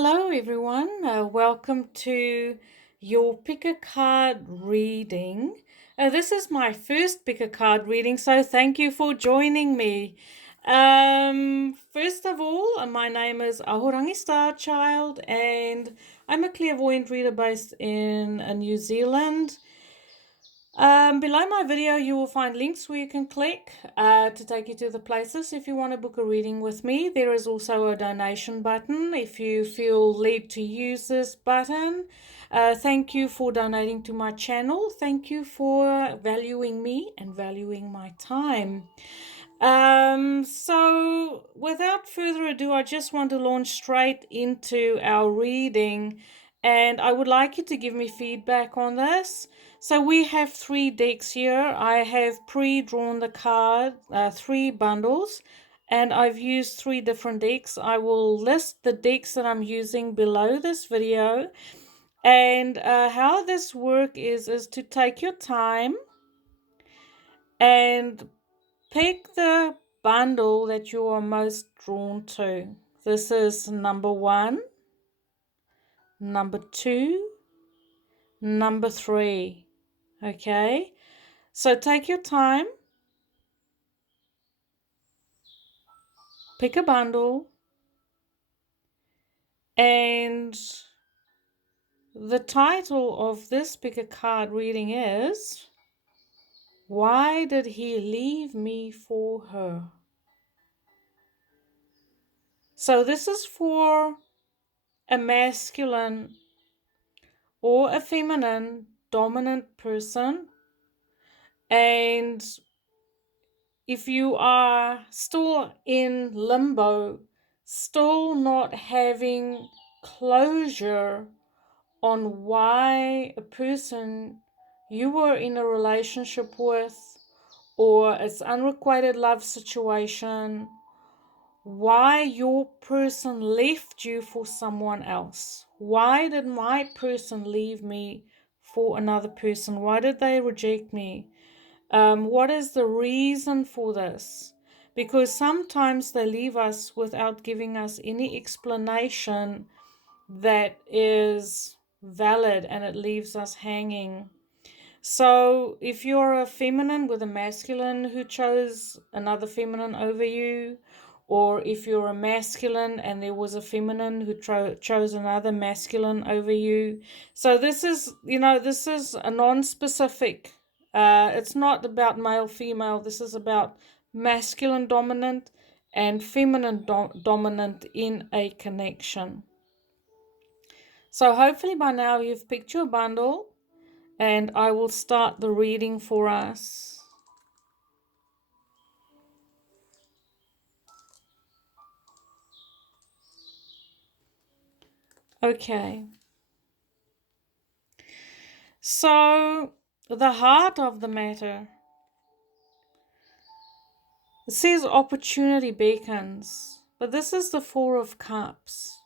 Hello, everyone. Welcome to your pick a card reading. This is my first pick a card reading, so thank you for joining me. First of all, my name is Ahorangi Starchild, and I'm a clairvoyant reader based in New Zealand. Below my video, you will find links where you can click to take you to the places if you want to book a reading with me. There is also a donation button if you feel led to use this button. Thank you for donating to my channel. Thank you for valuing me and valuing my time. So without further ado, I just want to launch straight into our reading, and I would like you to give me feedback on this. So we have 3 decks here. I have pre-drawn the card, 3 bundles, and I've used 3 different decks. I will list the decks that I'm using below this video. And how this works is to take your time and pick the bundle that you are most drawn to. This is number 1, number 2, number 3. Okay, so take your time, pick a bundle, and the title of this pick a card reading is Why Did He Leave Me for Her? So this is for a masculine or a feminine dominant person, and if you are still in limbo, still not having closure on why a person you were in a relationship with, or it's unrequited love situation, why your person left you for someone else. Why did my person leave me for another person? Why did they reject me? What is the reason for this? Because sometimes they leave us without giving us any explanation that is valid, and it leaves us hanging. So if you're a feminine with a masculine who chose another feminine over you, or if you're a masculine and there was a feminine who chose another masculine over you. So this is, this is a non-specific. It's not about male, female. This is about masculine dominant and feminine dominant in a connection. So hopefully by now you've picked your bundle, and I will start the reading for us. Okay. So the heart of the matter. It says opportunity beckons, but this is the 4 of Cups.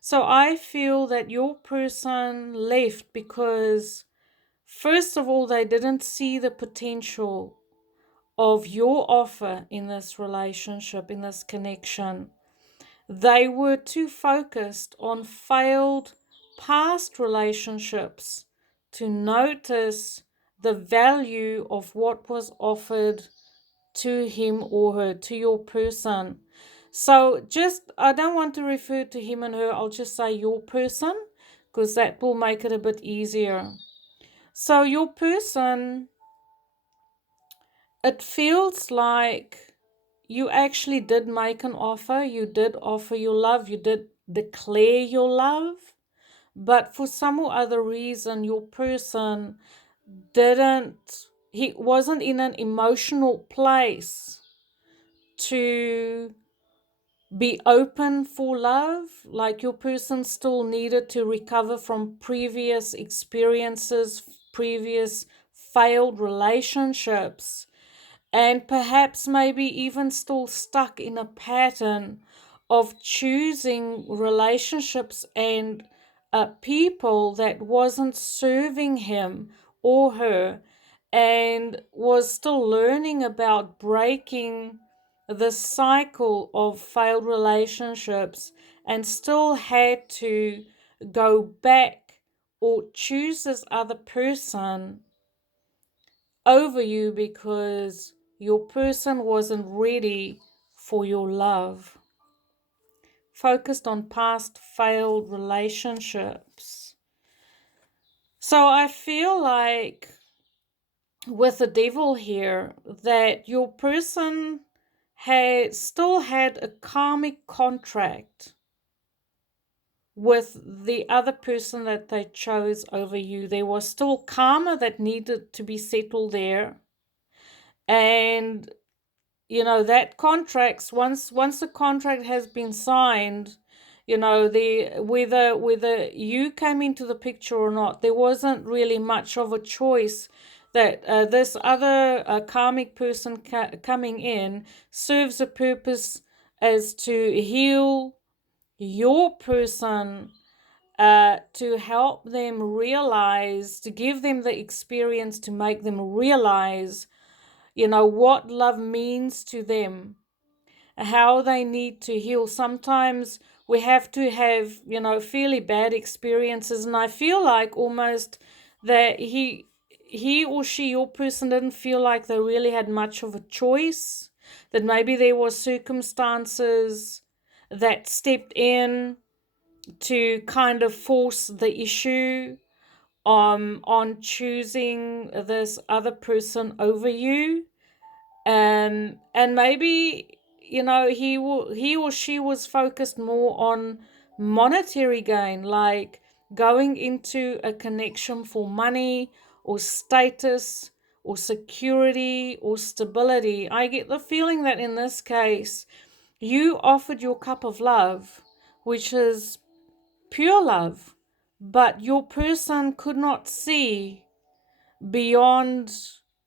So I feel that your person left because, first of all, they didn't see the potential of your offer in this relationship, in this connection. They were too focused on failed past relationships to notice the value of what was offered to him or her, to your person. So I don't want to refer to him and her, I'll just say your person, because that will make it a bit easier. So your person, it feels like you actually did make an offer, you did offer your love, you did declare your love, but for some or other reason, your person he wasn't in an emotional place to be open for love. Like your person still needed to recover from previous experiences, previous failed relationships, and perhaps maybe even still stuck in a pattern of choosing relationships and people that wasn't serving him or her, and was still learning about breaking the cycle of failed relationships and still had to go back or choose this other person over you because your person wasn't ready for your love. Focused on past failed relationships. So I feel like with the devil here that your person still had a karmic contract with the other person that they chose over you. There was still karma that needed to be settled there. And that contracts, once the contract has been signed, the whether you came into the picture or not, there wasn't really much of a choice that this other karmic person coming in serves a purpose as to heal your person, to help them realize, to give them the experience, to make them realize what love means to them, how they need to heal. Sometimes we have to have, fairly bad experiences, and I feel like almost that he or she, your person, didn't feel like they really had much of a choice, that maybe there were circumstances that stepped in to kind of force the issue on choosing this other person over you. And maybe he or she was focused more on monetary gain, like going into a connection for money or status or security or stability. I get the feeling that in this case you offered your cup of love, which is pure love, but your person could not see beyond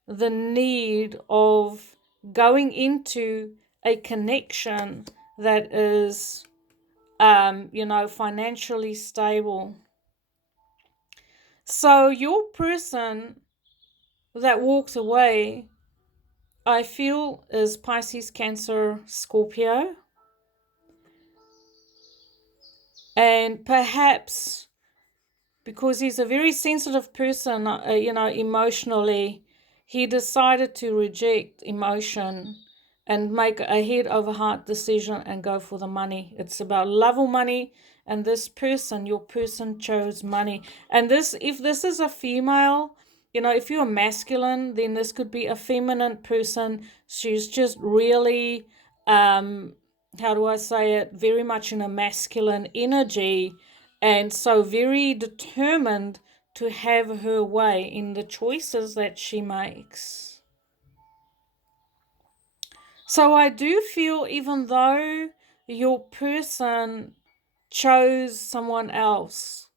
the need of going into a connection that is, financially stable. So your person that walks away, I feel, is Pisces, Cancer, Scorpio. And perhaps because he's a very sensitive person, emotionally, he decided to reject emotion and make a head over heart decision and go for the money. It's about love or money, and this person, your person, chose money. And if this is a female, if you're masculine, then this could be a feminine person. She's just really, how do I say it, very much in a masculine energy, and so very determined to have her way in the choices that she makes. So I do feel, even though your person chose someone else,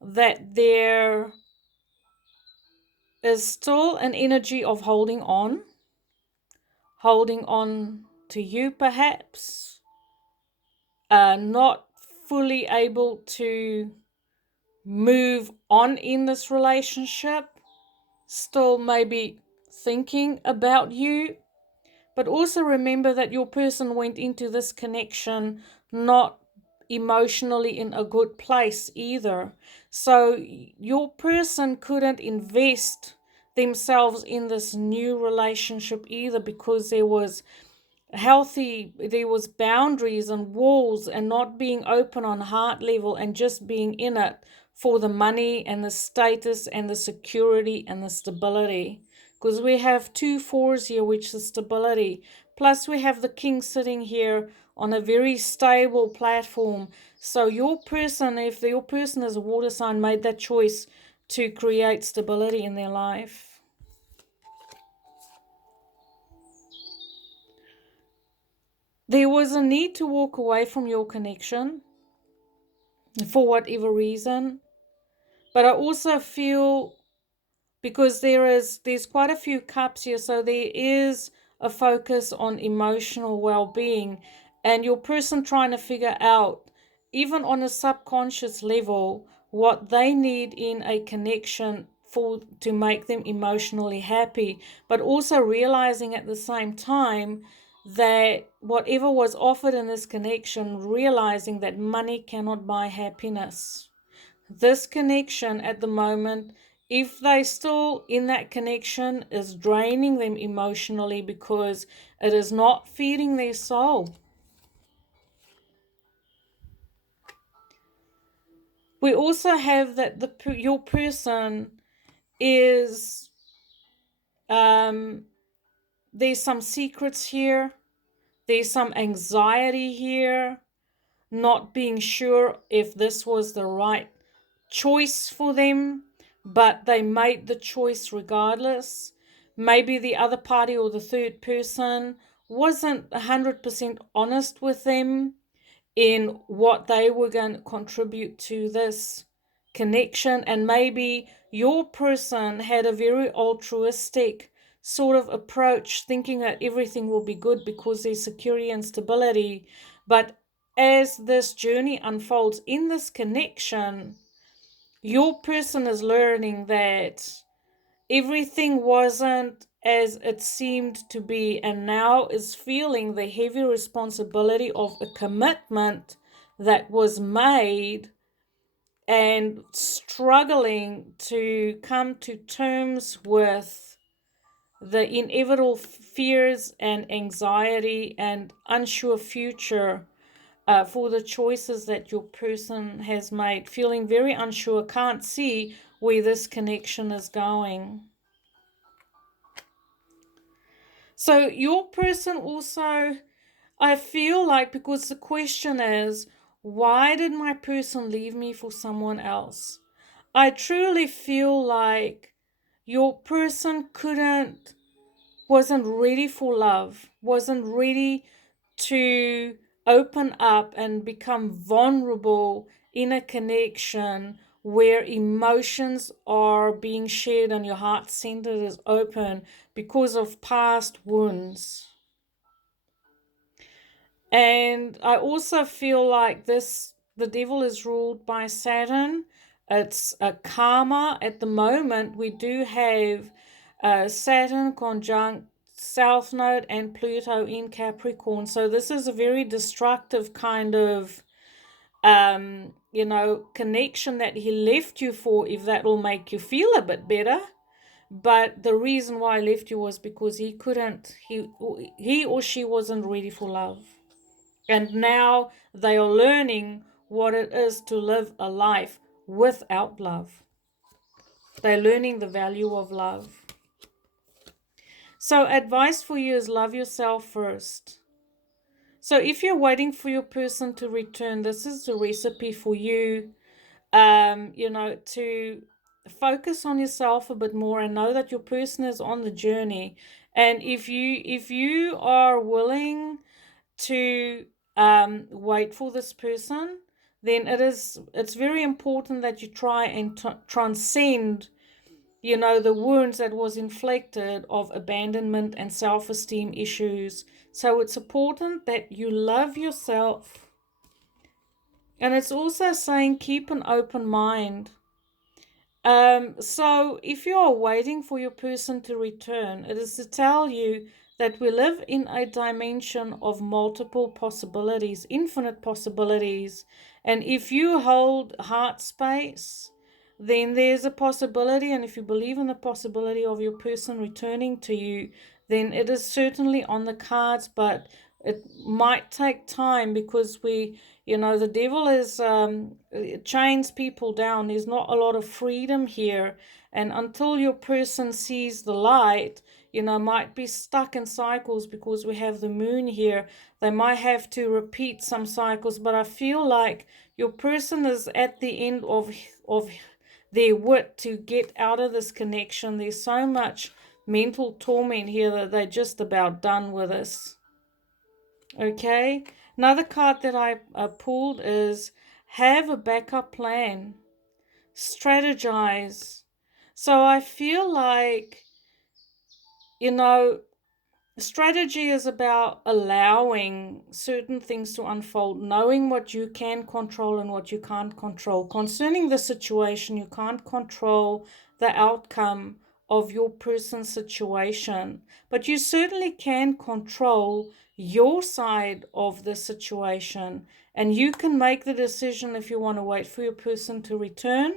that there is still an energy of holding on to you, perhaps, not fully able to move on in this relationship, still maybe thinking about you. But also remember that your person went into this connection not emotionally in a good place either. So your person couldn't invest themselves in this new relationship either, because there was boundaries and walls, and not being open on heart level, and just being in it for the money and the status and the security and the stability. Because we have 2 4s here, which is stability, plus we have the king sitting here on a very stable platform. So your person, if your person is a water sign, made that choice to create stability in their life. There was a need to walk away from your connection for whatever reason. But I also feel, because there's quite a few cups here, so there is a focus on emotional well-being, and your person trying to figure out, even on a subconscious level, what they need in a connection to make them emotionally happy, but also realizing at the same time that whatever was offered in this connection, realizing that money cannot buy happiness. This connection at the moment, if they still in that connection, is draining them emotionally because it is not feeding their soul. We also have that your person is, there's some secrets here, there's some anxiety here, not being sure if this was the right choice for them, but they made the choice regardless. Maybe the other party or the third person wasn't 100% honest with them in what they were going to contribute to this connection, and maybe your person had a very altruistic sort of approach, thinking that everything will be good because there's security and stability. But as this journey unfolds in this connection, your person is learning that everything wasn't as it seemed to be, and now is feeling the heavy responsibility of a commitment that was made, and struggling to come to terms with the inevitable fears and anxiety and unsure future for the choices that your person has made, feeling very unsure, can't see where this connection is going. So your person also, I feel like, because the question is, why did my person leave me for someone else? I truly feel like your person wasn't ready for love, wasn't ready to open up and become vulnerable in a connection where emotions are being shared and your heart center is open because of past wounds. And I also feel like the devil is ruled by Saturn. It's a karma. At the moment, we do have Saturn conjunct South Node and Pluto in Capricorn. So this is a very destructive kind of, connection that he left you for, if that will make you feel a bit better. But the reason why he left you was because he or she wasn't ready for love. And now they are learning what it is to live a life without love. They're learning the value of love. So advice for you is love yourself first. So if you're waiting for your person to return, this is the recipe for you, to focus on yourself a bit more and know that your person is on the journey. And if you are willing to wait for this person, then it's very important that you try and transcend, the wounds that was inflicted of abandonment and self-esteem issues. So it's important that you love yourself. And it's also saying keep an open mind. So if you are waiting for your person to return, it is to tell you that we live in a dimension of multiple possibilities, infinite possibilities. And if you hold heart space, then there's a possibility. And if you believe in the possibility of your person returning to you, then it is certainly on the cards, but it might take time because the devil is chains people down. There's not a lot of freedom here, and until your person sees the light, might be stuck in cycles because we have the moon here. They might have to repeat some cycles, but I feel like your person is at the end of their wit to get out of this connection. There's so much mental torment here that they're just about done with us. Okay, another card that I pulled is have a backup plan, strategize. So I feel like, strategy is about allowing certain things to unfold, knowing what you can control and what you can't control. Concerning the situation, you can't control the outcome of your person's situation, but you certainly can control your side of the situation, and you can make the decision if you want to wait for your person to return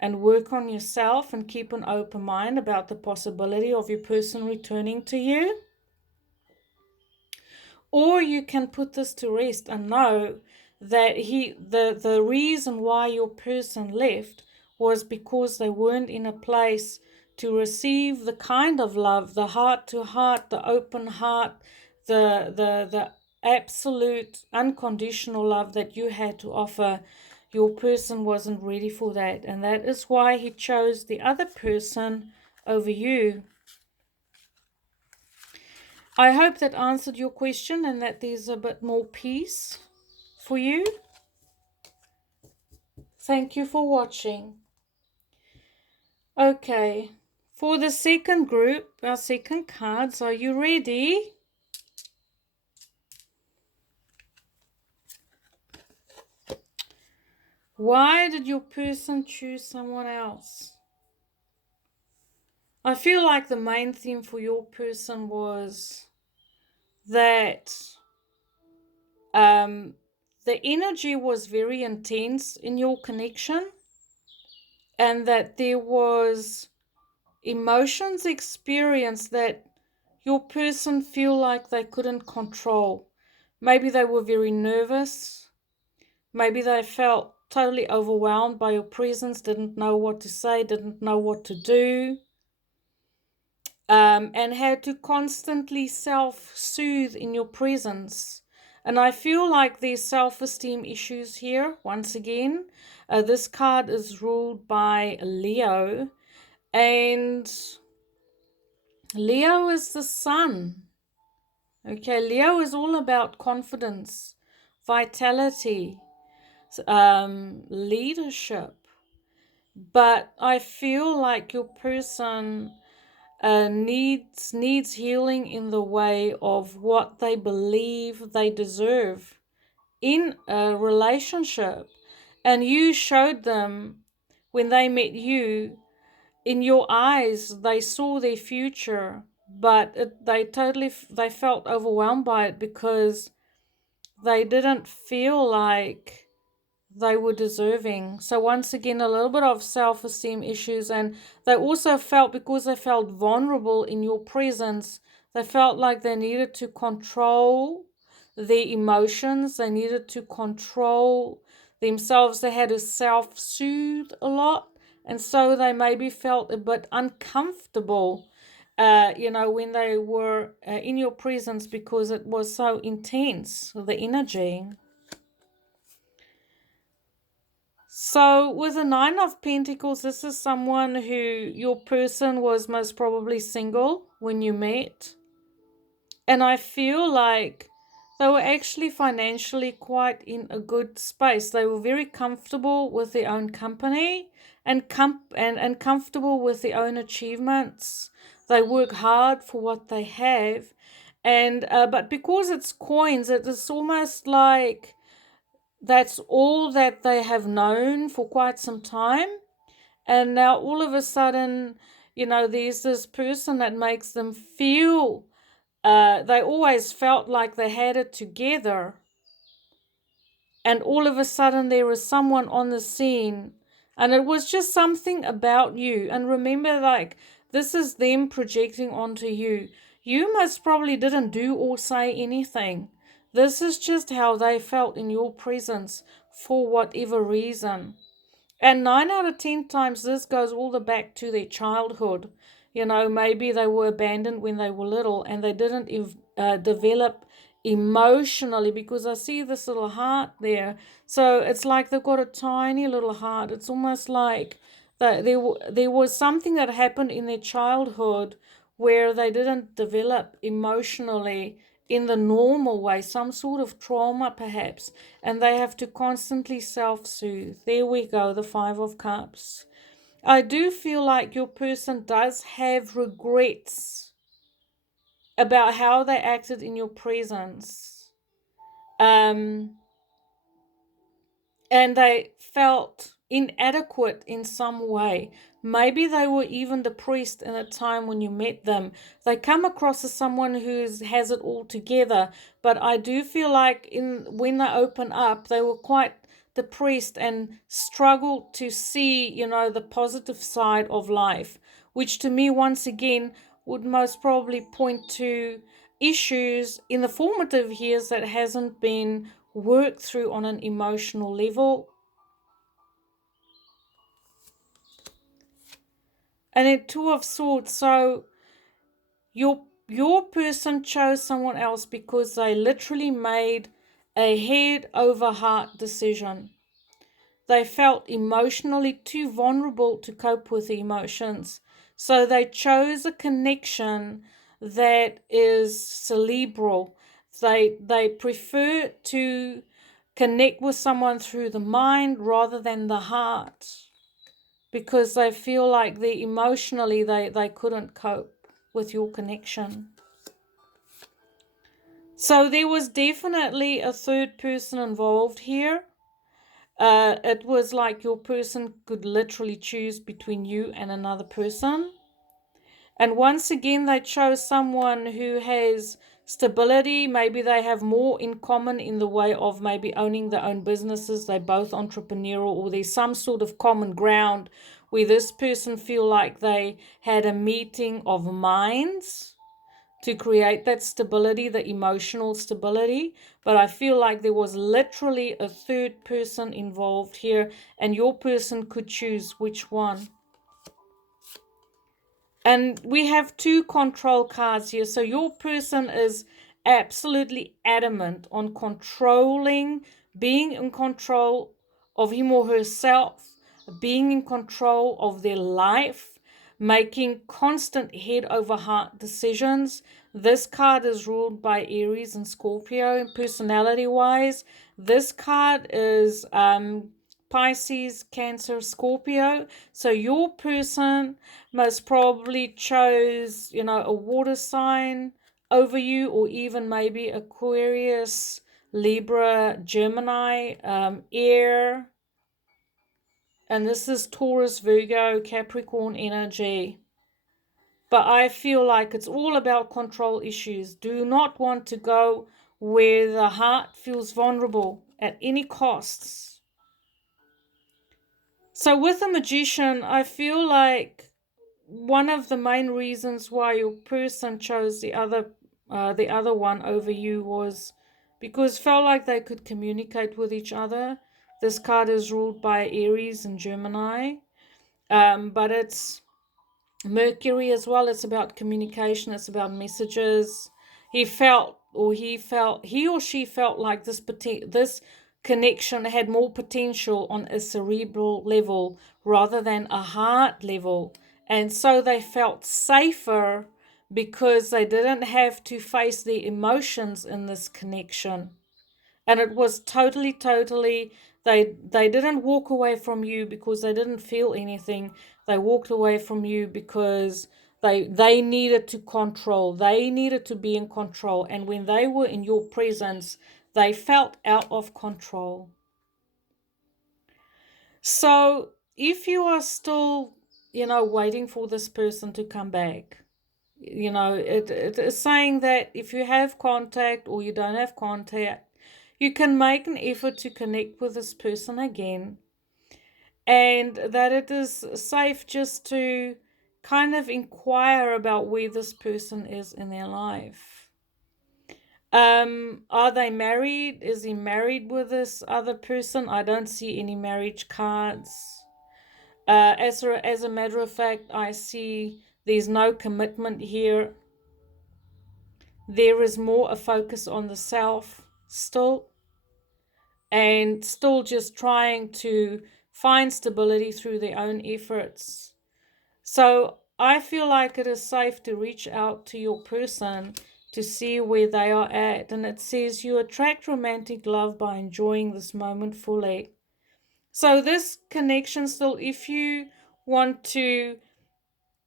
and work on yourself and keep an open mind about the possibility of your person returning to you. Or you can put this to rest and know that the reason why your person left was because they weren't in a place to receive the kind of love, the heart to heart, the open heart, the absolute unconditional love that you had to offer. Your person wasn't ready for that, and that is why he chose the other person over you. I hope that answered your question and that there's a bit more peace for you. Thank you for watching. Okay, for the second group, our second cards, are you ready? Why did your person choose someone else? I feel like the main theme for your person was that the energy was very intense in your connection, and that there was emotions experienced that your person feel like they couldn't control. Maybe they were very nervous. Maybe they felt totally overwhelmed by your presence, didn't know what to say, didn't know what to do, and had to constantly self-soothe in your presence. And I feel like there's self-esteem issues here. Once again, this card is ruled by Leo, and Leo is the sun. Okay, Leo is all about confidence, vitality, leadership. But I feel like your person needs healing in the way of what they believe they deserve in a relationship. And you showed them when they met you, in your eyes, they saw their future, but they felt overwhelmed by it because they didn't feel like they were deserving. So once again, a little bit of self-esteem issues, and they also felt, because they felt vulnerable in your presence, they felt like they needed to control their emotions, they needed to control themselves, they had to self-soothe a lot, and so they maybe felt a bit uncomfortable when they were in your presence, because it was so intense, the energy. So with the Nine of Pentacles, this is someone who your person was most probably single when you met. And I feel like they were actually financially quite in a good space. They were very comfortable with their own company and comfortable with their own achievements. They work hard for what they have. And but because it's coins, it is almost like that's all that they have known for quite some time. And now all of a sudden, there's this person that makes them feel, they always felt like they had it together. And all of a sudden there is someone on the scene, and it was just something about you. And remember, like, this is them projecting onto you. You most probably didn't do or say anything. This is just how they felt in your presence for whatever reason. And 9 out of 10 times this goes all the back to their childhood. Maybe they were abandoned when they were little and they didn't develop emotionally, because I see this little heart there. So it's like they've got a tiny little heart. It's almost like that there was something that happened in their childhood where they didn't develop emotionally in the normal way, some sort of trauma perhaps, and they have to constantly self-soothe. There we go, the Five of Cups. I do feel like your person does have regrets about how they acted in your presence. And they felt inadequate in some way. Maybe they were even depressed in a time when you met them. They come across as someone who has it all together, but I do feel like when they open up, they were quite depressed and struggled to see, the positive side of life, which to me, once again, would most probably point to issues in the formative years that hasn't been worked through on an emotional level. And then Two of Swords, so your person chose someone else because they literally made a head over heart decision. They felt emotionally too vulnerable to cope with the emotions. So they chose a connection that is cerebral. They prefer to connect with someone through the mind rather than the heart, because they feel like they couldn't cope with your connection. So there was definitely a third person involved here. It was like your person could literally choose between you and another person. And once again, they chose someone who has stability. Maybe they have more in common in the way of maybe owning their own businesses. They're both entrepreneurial, or there's some sort of common ground where this person feel like they had a meeting of minds to create that stability, the emotional stability. But I feel like there was literally a third person involved here, and your person could choose which one. And we have two control cards here. So your person is absolutely adamant on controlling, being in control of him or herself, being in control of their life, making constant head over heart decisions. This card is ruled by Aries and Scorpio. And personality wise, this card is Pisces, Cancer, Scorpio. So your person most probably chose, a water sign over you, or even maybe Aquarius, Libra, Gemini, air. And this is Taurus, Virgo, Capricorn energy. But I feel like it's all about control issues. Do not want to go where the heart feels vulnerable at any costs. So with the Magician, I feel like one of the main reasons why your person chose the other one over you was because felt like they could communicate with each other. This card is ruled by Aries and Gemini, but it's Mercury as well. It's about communication. It's about messages. He or she felt like this connection had more potential on a cerebral level rather than a heart level, and so they felt safer because they didn't have to face the emotions in this connection. And it was totally, they didn't walk away from you because they didn't feel anything. They walked away from you because they needed to control. They needed to be in control. And when they were in your presence, they felt out of control. So if you are still, waiting for this person to come back, it is saying that if you have contact or you don't have contact, you can make an effort to connect with this person again, and that it is safe just to kind of inquire about where this person is in their life. Are they married? Is he married with this other person? I don't see any marriage cards. As a matter of fact, I see there's no commitment here. There is more a focus on the self still, and still just trying to find stability through their own efforts. So I feel like it is safe to reach out to your person to see where they are at. And it says you attract romantic love by enjoying this moment fully. So this connection still, if you want to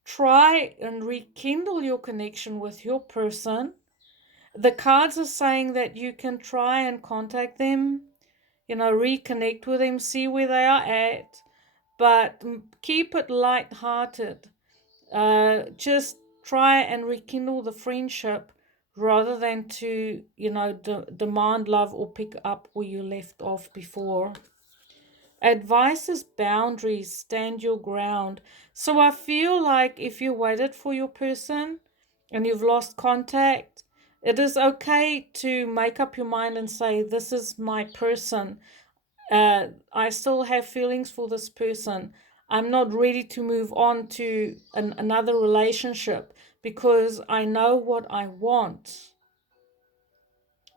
try and rekindle your connection with your person, the cards are saying that you can try and contact them, reconnect with them, see where they are at. but keep it light-hearted. Just try and rekindle the friendship rather than to, demand love or pick up where you left off before. Advice is boundaries, stand your ground. So I feel like if you waited for your person and you've lost contact, it is okay to make up your mind and say, this is my person. I still have feelings for this person. I'm not ready to move on to another relationship because I know what I want.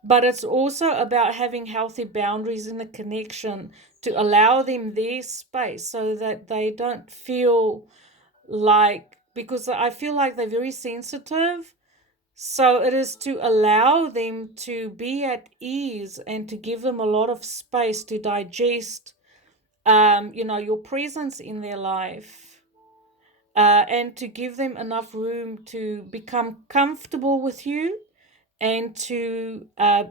But it's also about having healthy boundaries in the connection to allow them their space so that they don't feel like, because I feel like they're very sensitive. So it is to allow them to be at ease and to give them a lot of space to digest, your presence in their life, and to give them enough room to become comfortable with you and to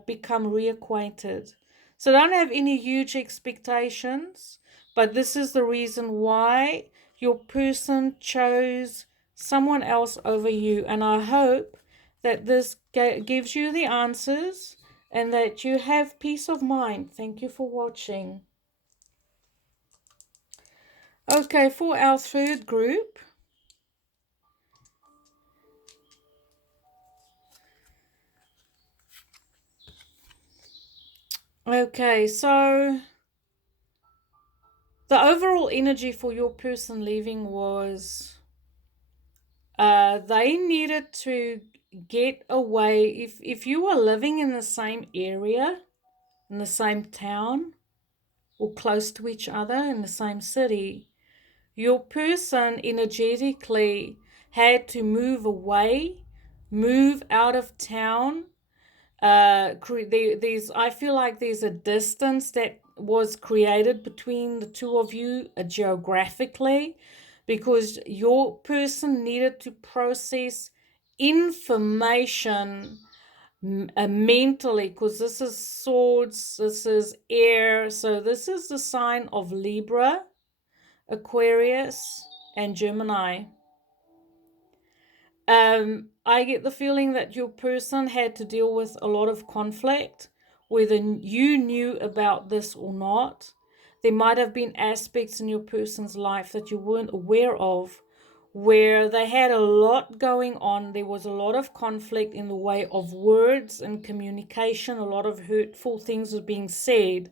become reacquainted. So don't have any huge expectations, but this is the reason why your person chose someone else over you. And I hope that this gives you the answers and that you have peace of mind. Thank you for watching. Okay, for our third group. Okay, so the overall energy for your person leaving was they needed to get away. If you were living in the same area, in the same town, or close to each other in the same city, your person energetically had to move away, move out of town. There's, I feel like there's a distance that was created between the two of you, geographically, because your person needed to process information mentally, because this is swords, this is air, so this is the sign of Libra, Aquarius, and Gemini. I get the feeling that your person had to deal with a lot of conflict, whether you knew about this or not. There might have been aspects in your person's life that you weren't aware of, where they had a lot going on. There was a lot of conflict in the way of words and communication. A lot of hurtful things were being said,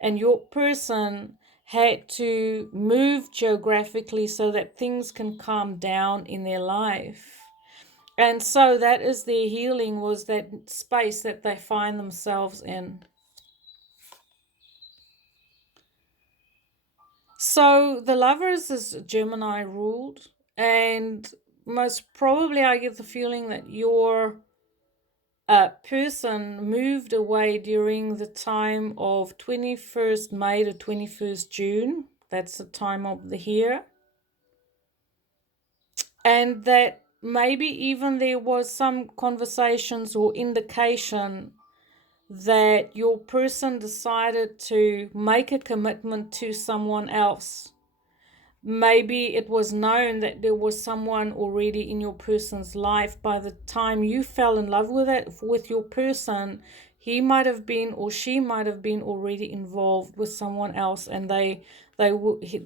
and your person had to move geographically so that things can calm down in their life. And so that is their healing, was that space that they find themselves in. So the Lovers is Gemini ruled, and most probably I get the feeling that your person moved away during the time of 21st May to 21st June. That's the time of the year. And that maybe even there was some conversations or indication that your person decided to make a commitment to someone else. Maybe it was known that there was someone already in your person's life. By the time you fell in love with your person, he might have been or she might have been already involved with someone else, and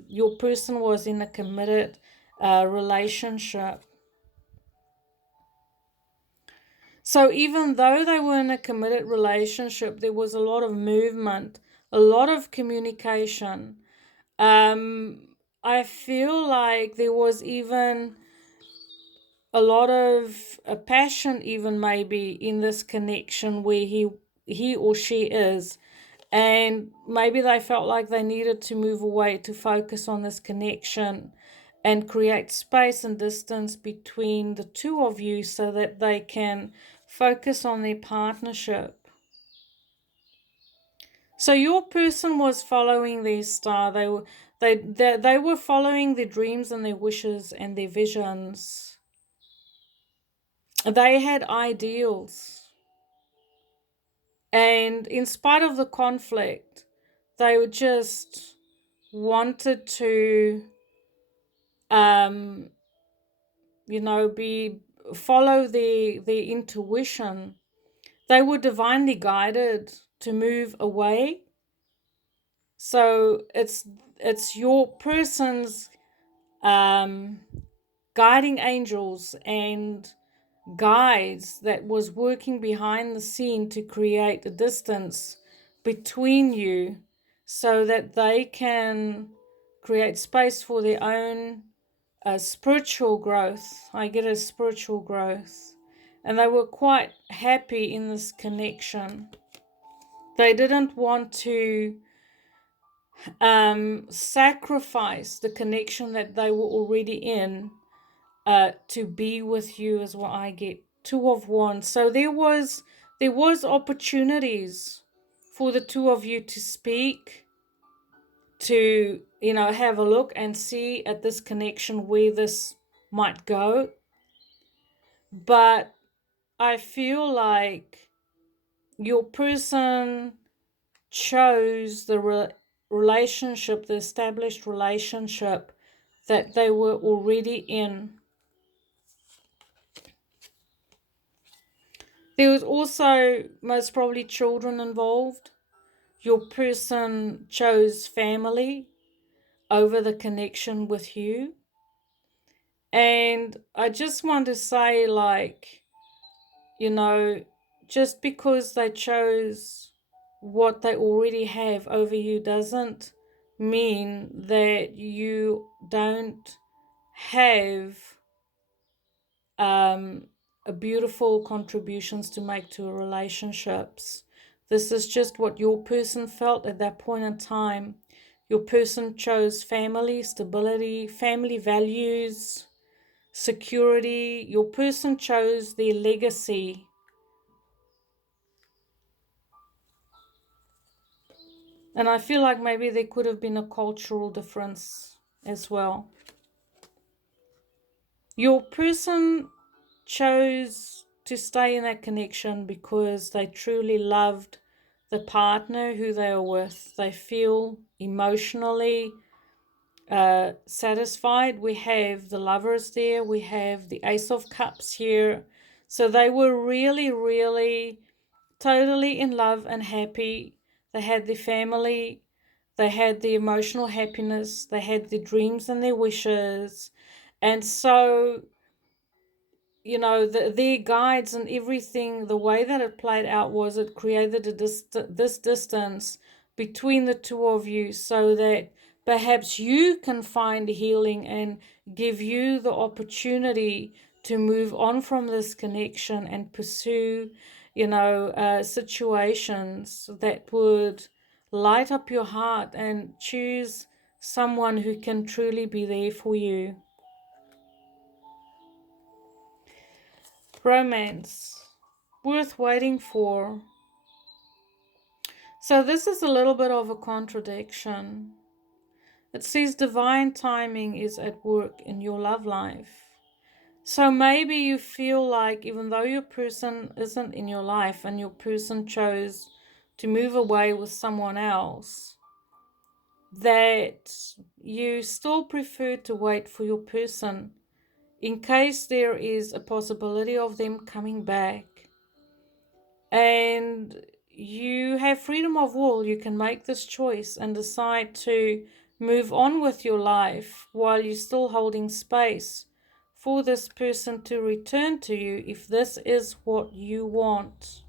your person was in a committed relationship. So even though they were in a committed relationship, there was a lot of movement, a lot of communication. I feel like there was even a lot of passion, even maybe in this connection where he or she is. And maybe they felt like they needed to move away to focus on this connection and create space and distance between the two of you so that they can focus on their partnership. So your person was following their star. They were following their dreams and their wishes and their visions. They had ideals. And in spite of the conflict, they were just wanted to, um, be follow their intuition. They were divinely guided to move away. So it's your person's um, guiding angels and guides that was working behind the scene to create a distance between you so that they can create space for their own spiritual growth. I get a spiritual growth. And they were quite happy in this connection. They didn't want to sacrifice the connection that they were already in to be with you, is what I get. Two of Wands. So there was opportunities for the two of you to speak, to have a look and see at this connection where this might go. But I feel like your person chose the relationship, the established relationship that they were already in. There was also most probably children involved. Your person chose family over the connection with you. And I just want to say, like, you know, just because they chose what they already have over you doesn't mean that you don't have a beautiful contributions to make to relationships. This is just what your person felt at that point in time. Your person chose family, stability, family values, security. Your person chose their legacy. And I feel like maybe there could have been a cultural difference as well. Your person chose to stay in that connection because they truly loved the partner who they are with. They feel emotionally satisfied. We have the lovers there. We have the Ace of Cups here. So they were really, really totally in love and happy. They had their family. They had the emotional happiness. They had their dreams and their wishes. And so their guides and everything, the way that it played out was it created this distance between the two of you so that perhaps you can find healing and give you the opportunity to move on from this connection and pursue, situations that would light up your heart and choose someone who can truly be there for you. Romance. Worth waiting for. So this is a little bit of a contradiction. It says divine timing is at work in your love life. So maybe you feel like even though your person isn't in your life and your person chose to move away with someone else, that you still prefer to wait for your person in case there is a possibility of them coming back. And you have freedom of will. You can make this choice and decide to move on with your life while you're still holding space for this person to return to you if this is what you want.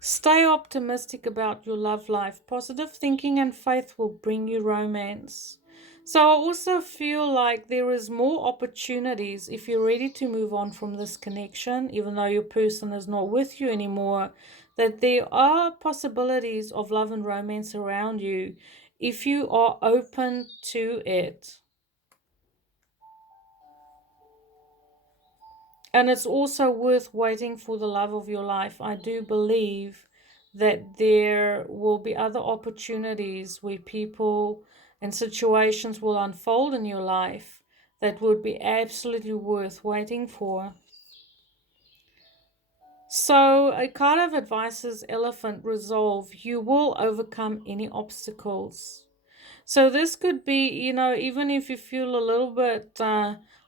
Stay optimistic about your love life. Positive thinking and faith will bring you romance. So I also feel like there is more opportunities if you're ready to move on from this connection, even though your person is not with you anymore, that there are possibilities of love and romance around you if you are open to it. And it's also worth waiting for the love of your life. I do believe that there will be other opportunities where people and situations will unfold in your life that would be absolutely worth waiting for. So a card of advice is elephant resolve. You will overcome any obstacles. So this could be, even if you feel a little bit,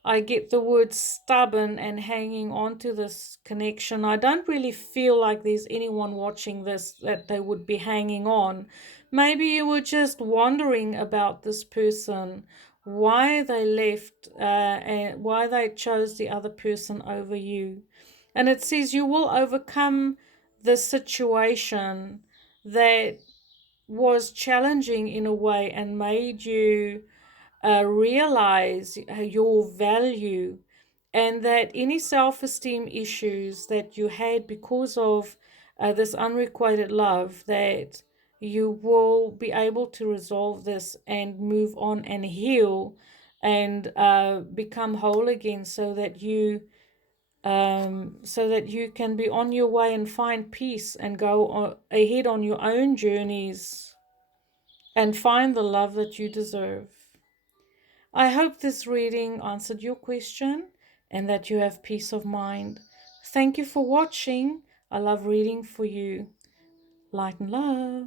I get the word stubborn and hanging on to this connection. I don't really feel like there's anyone watching this that they would be hanging on. Maybe you were just wondering about this person, why they left, and why they chose the other person over you. And it says you will overcome the situation that was challenging in a way and made you realize your value, and that any self esteem issues that you had because of this unrequited love, that you will be able to resolve this and move on and heal and become whole again, so that you can be on your way and find peace and go ahead on your own journeys and find the love that you deserve. I hope this reading answered your question and that you have peace of mind. Thank you for watching. I love reading for you. Light and love.